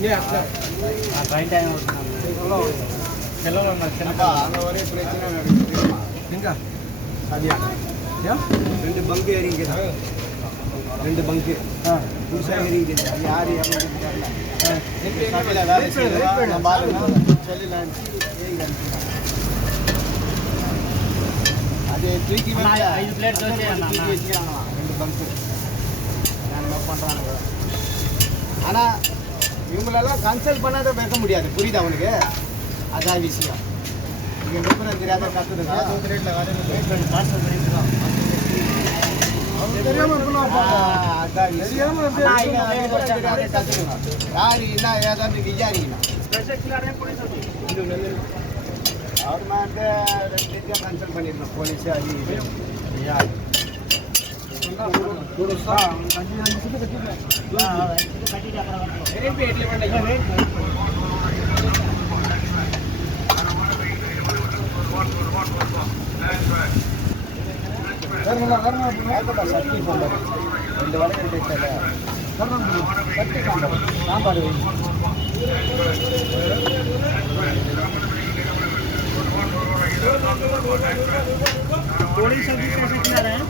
Train time செலவு அங்கே ஒரே பிரச்சனை நடக்குது. எங்க அதியா ரெண்டு பங்கு ஏறிங்க, ரெண்டு பங்கு புதுசாக ஏறிங்க. யார் வேலை செய்யலாம் பாருங்க, செல்லில் அது தூக்கி 5 பிளேட் தோசை தூக்கி வச்சுக்கிறாங்களாம். ரெண்டு பங்கு நாங்கள் பண்ணுறாங்க. ஆனால் இவங்களெல்லாம் கன்சல்ட் பண்ணாத வைக்க முடியாது. புரியுது அவனுக்கு? அதான் விஷயம். இங்கே விற்பனை தெரியாத கற்றுதுங்க. யாரு என்ன ஏதாவது விசாரிக்கணும். அவர் மாதிரி 2 பேருக்கும் கன்சல்ட் பண்ணிருக்கணும். போலீஸு அது சக்தி போண்டது 2 வடை சக்தி போண்டது சாப்பாடு थोड़ी सब्जी कैसे खिला रहे हैं?